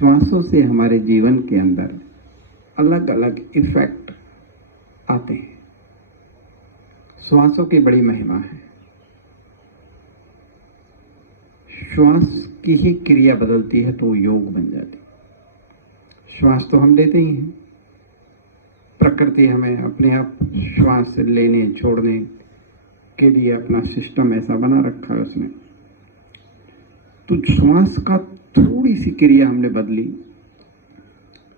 श्वासों से हमारे जीवन के अंदर अलग अलग इफेक्ट आते हैं। श्वासों की बड़ी महिमा है। श्वास की ही क्रिया बदलती है तो योग बन जाती। श्वास तो हम लेते ही हैं, प्रकृति हमें अपने आप श्वास लेने छोड़ने के लिए अपना सिस्टम ऐसा बना रखा है उसने। तो श्वास का थोड़ी सी क्रिया हमने बदली।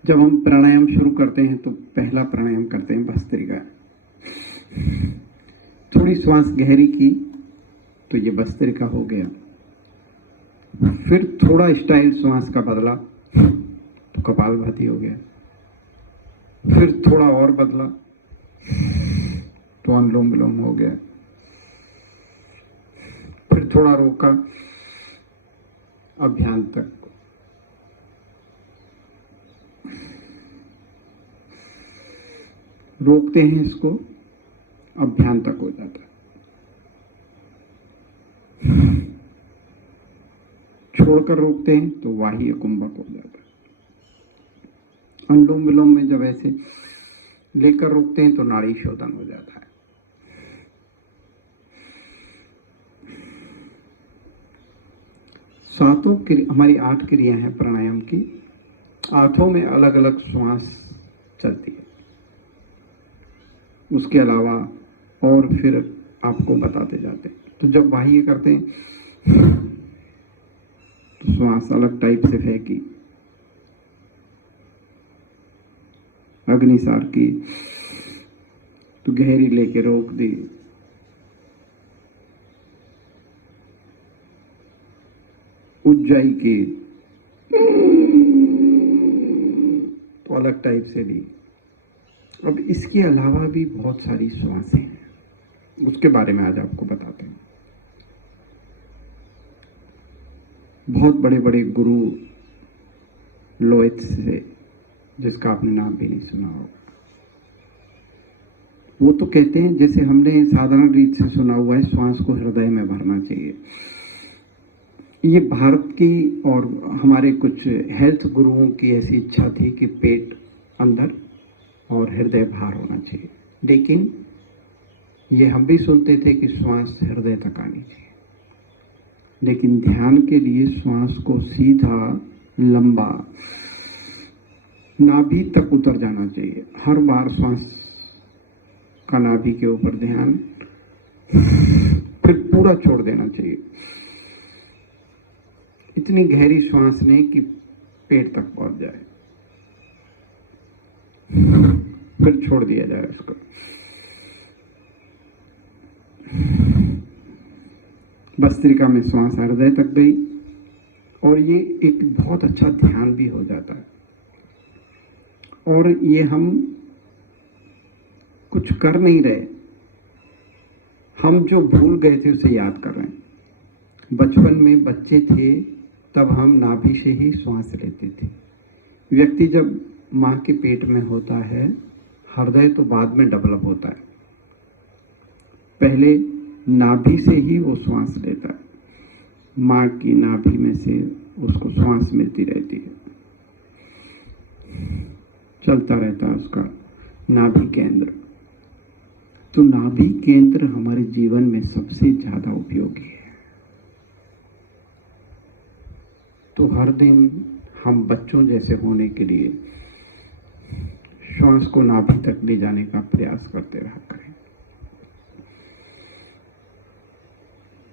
जब हम प्राणायाम शुरू करते हैं तो पहला प्राणायाम करते हैं भस्त्रिका। थोड़ी श्वास गहरी की तो ये भस्त्रिका हो गया। फिर थोड़ा स्टाइल श्वास का बदला तो कपालभाति हो गया। फिर थोड़ा और बदला तो अनुलोम विलोम हो गया। फिर थोड़ा रोका, अभ्यान तक। रोकते हैं इसको, अभ्यान तक हो जाता है। छोड़कर रोकते हैं तो वाह्य कुंभक हो जाता है। अनुलोम विलोम में जब ऐसे लेकर रोकते हैं तो नाड़ी शोधन हो जाता है। सातों हमारी 8 क्रिया हैं प्राणायाम की। 8 में अलग अलग श्वास चलती है। उसके अलावा और फिर आपको बताते जाते हैं। तो जब बाह्य करते हैं तो श्वास अलग टाइप से फेंकी, अग्निसार की तो गहरी लेके रोक दी। उज्जाई की तो अलग टाइप से ली। अब इसके अलावा भी बहुत सारी श्वासें हैं, उसके बारे में आज आपको बताते हैं। बहुत बड़े बड़े गुरु लोएत्स से, जिसका आपने नाम भी नहीं सुना होगा, वो तो कहते हैं, जैसे हमने साधारण रीत से सुना हुआ है, श्वास को हृदय में भरना चाहिए। ये भारत की और हमारे कुछ हेल्थ गुरुओं की ऐसी इच्छा थी कि पेट अंदर और हृदय बाहर होना चाहिए। लेकिन ये हम भी सुनते थे कि श्वास हृदय तक आनी चाहिए। लेकिन ध्यान के लिए श्वास को सीधा लंबा नाभि तक उतर जाना चाहिए। हर बार श्वास का नाभि के ऊपर ध्यान, फिर पूरा छोड़ देना चाहिए। इतनी गहरी श्वास लें कि पेट तक पहुंच जाए, फिर छोड़ दिया जाए उसको। भस्त्रिका में श्वास हृदय तक गई और ये एक बहुत अच्छा ध्यान भी हो जाता है। और ये हम कुछ कर नहीं रहे, हम जो भूल गए थे उसे याद कर रहे हैं। बचपन में बच्चे थे तब हम नाभि से ही श्वास लेते थे। व्यक्ति जब मां के पेट में होता है, हृदय तो बाद में डेवलप होता है, पहले नाभि से ही वो श्वास लेता है। मां की नाभि में से उसको श्वास मिलती रहती है, चलता रहता है उसका नाभि केंद्र। तो नाभि केंद्र हमारे जीवन में सबसे ज्यादा उपयोगी है। तो हर दिन हम बच्चों जैसे होने के लिए श्वास को नाभि तक ले जाने का प्रयास करते रहा करें।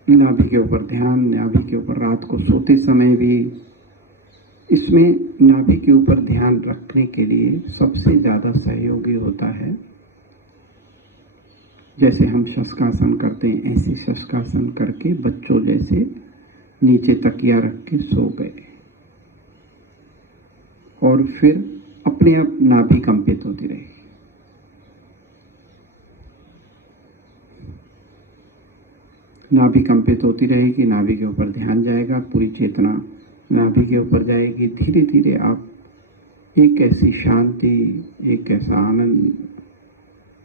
नाभि के ऊपर ध्यान, नाभि के ऊपर रात को सोते समय भी। इसमें नाभि के ऊपर ध्यान रखने के लिए सबसे ज्यादा सहयोगी होता है, जैसे हम शशकासन करते हैं, ऐसे शशकासन करके बच्चों जैसे नीचे तकिया रख के सो गए और फिर अपने आप नाभि कंपित होती रहेगी। नाभि कंपित होती रहेगी, नाभि के ऊपर ध्यान जाएगा, पूरी चेतना नाभि के ऊपर जाएगी। धीरे धीरे आप एक ऐसी शांति, एक ऐसा आनंद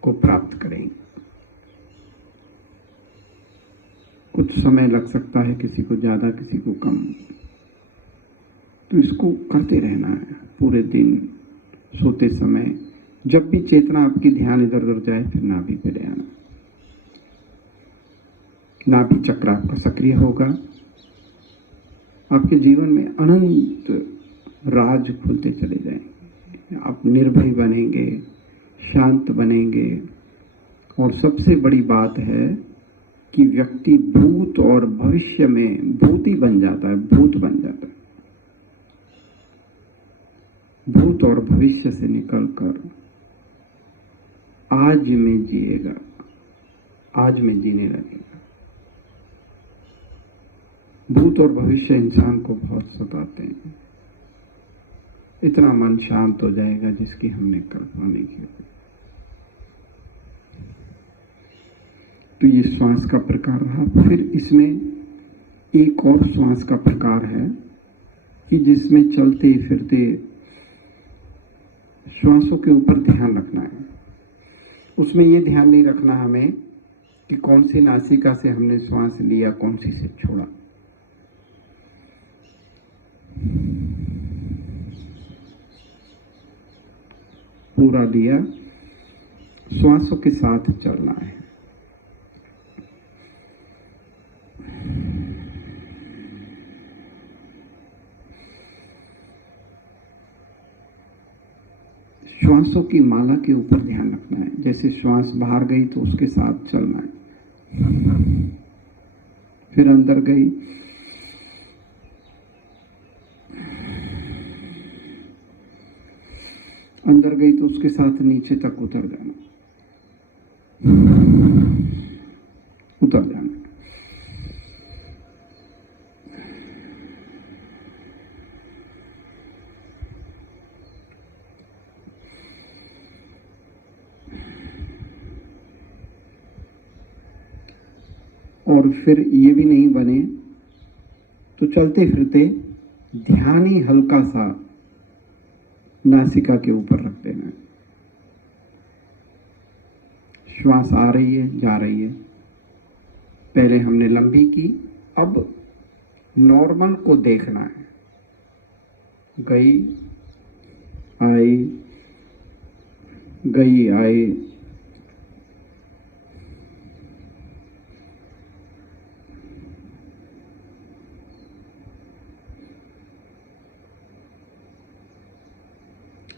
को प्राप्त करेंगे। कुछ समय लग सकता है, किसी को ज्यादा किसी को कम। तो इसको करते रहना है पूरे दिन, सोते समय, जब भी चेतना आपकी ध्यान इधर उधर जाए फिर नाभि पे ले आना। नाभि चक्र आपका सक्रिय होगा, आपके जीवन में अनंत राज खुलते चले जाएंगे, आप निर्भय बनेंगे, शांत बनेंगे। और सबसे बड़ी बात है कि व्यक्ति भूत और भविष्य में भूत ही बन जाता है, भूत बन जाता है। भूत और भविष्य से निकलकर आज में जिएगा, आज में जीने लगेगा। भूत और भविष्य इंसान को बहुत सताते हैं। इतना मन शांत हो जाएगा जिसकी हमने कल्पना नहीं की। तो ये श्वास का प्रकार रहा। फिर इसमें एक और श्वास का प्रकार है कि जिसमें चलते फिरते श्वासों के ऊपर ध्यान रखना है। उसमें ये ध्यान नहीं रखना हमें कि कौन सी नासिका से हमने श्वास लिया, कौन सी से छोड़ा। पूरा लिया, श्वासों के साथ चलना है। श्वासों की माला के ऊपर ध्यान रखना है। जैसे श्वास बाहर गई तो उसके साथ चलना है, फिर अंदर गई, अंदर गई तो उसके साथ नीचे तक उतर जाना, उतर जाना। और फिर ये भी नहीं बने तो चलते फिरते ध्यान ही हल्का सा नासिका के ऊपर रख देना। श्वास आ रही है, जा रही है। पहले हमने लंबी की, अब नॉर्मल को देखना है। गई, आई, गई, आई।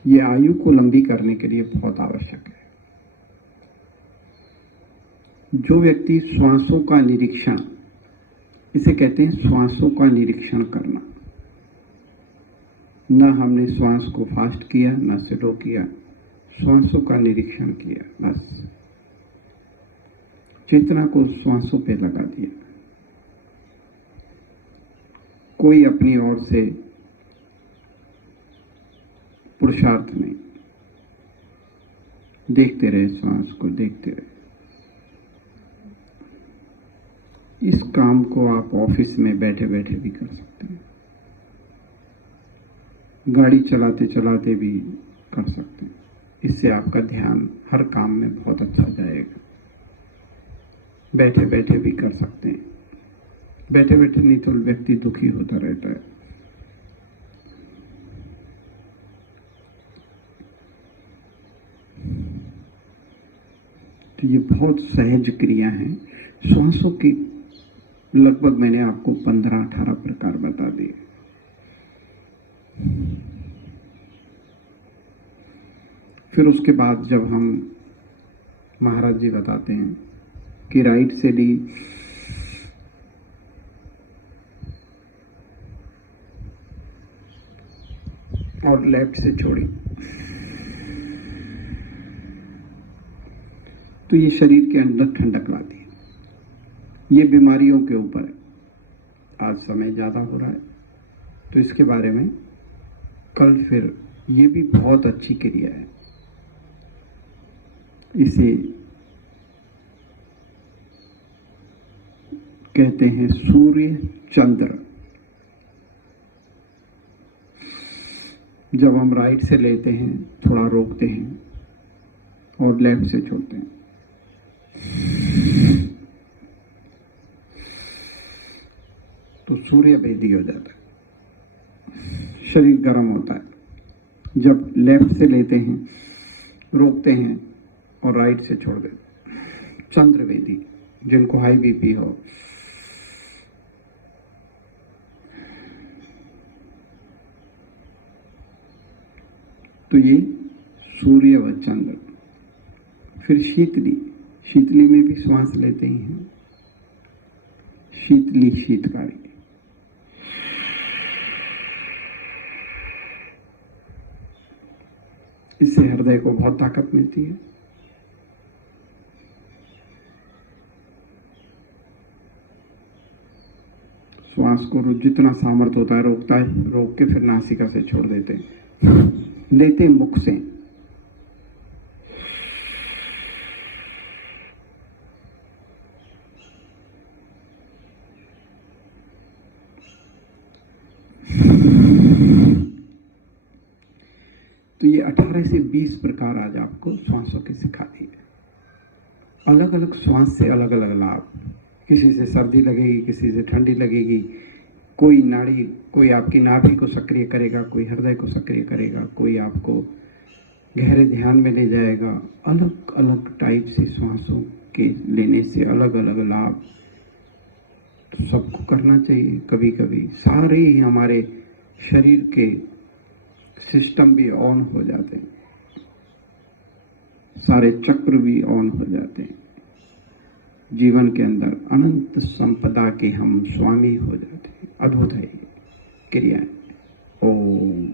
ये आयु को लंबी करने के लिए बहुत आवश्यक है। जो व्यक्ति श्वासों का निरीक्षण, इसे कहते हैं श्वासों का निरीक्षण करना। न हमने श्वास को फास्ट किया, न स्लो किया, श्वासों का निरीक्षण किया, बस चेतना को श्वासों पे लगा दिया। कोई अपनी ओर से पुरुषार्थ नहीं, देखते रहे, श्वास को देखते रहे। इस काम को आप ऑफिस में बैठे बैठे भी कर सकते हैं, गाड़ी चलाते चलाते भी कर सकते हैं। इससे आपका ध्यान हर काम में बहुत अच्छा जाएगा। बैठे बैठे भी कर सकते हैं। बैठे बैठे नहीं तो व्यक्ति दुखी होता रहता है। तो ये बहुत सहज क्रिया है। श्वासों की लगभग मैंने आपको 15-18 प्रकार बता दिए। फिर उसके बाद जब हम, महाराज जी बताते हैं कि राइट से ली, और लेफ्ट से छोड़ी, तो ये शरीर के अंदर ठंडक लाती है। ये बीमारियों के ऊपर है। आज समय ज्यादा हो रहा है तो इसके बारे में कल फिर, ये भी बहुत अच्छी क्रिया है। इसे कहते हैं सूर्य चंद्र। जब हम राइट से लेते हैं, थोड़ा रोकते हैं और लेफ्ट से छोड़ते हैं, तो सूर्य भेदी हो जाता है। शरीर गर्म होता है। जब लेफ्ट से लेते हैं, रोकते हैं और राइट से छोड़ देते। चंद्रवेदी, जिनको हाई बीपी हो, तो ये सूर्य व चंद्र। फिर शीतली, शीतली में भी श्वास लेते ही हैं। शीतली शीतकारी, इससे हृदय को बहुत ताकत मिलती है। श्वास को जितना सामर्थ्य होता है रोकता है, रोक के फिर नासिका से छोड़ देते हैं। लेते मुख से, तो ये 18 से 20 प्रकार आज आपको श्वासों के सिखा दिए। अलग अलग श्वास से अलग अलग लाभ। किसी से सर्दी लगेगी, किसी से ठंडी लगेगी, कोई नाड़ी, कोई आपकी नाभि को सक्रिय करेगा, कोई हृदय को सक्रिय करेगा, कोई आपको गहरे ध्यान में ले जाएगा। अलग अलग टाइप से श्वासों के लेने से अलग अलग लाभ। तो सबको करना चाहिए कभी कभी। सारे ही हमारे शरीर के सिस्टम भी ऑन हो जाते हैं, सारे चक्र भी ऑन हो जाते हैं। जीवन के अंदर अनंत संपदा के हम स्वामी हो जाते हैं। अद्भुत है ये क्रियाएं। ओम।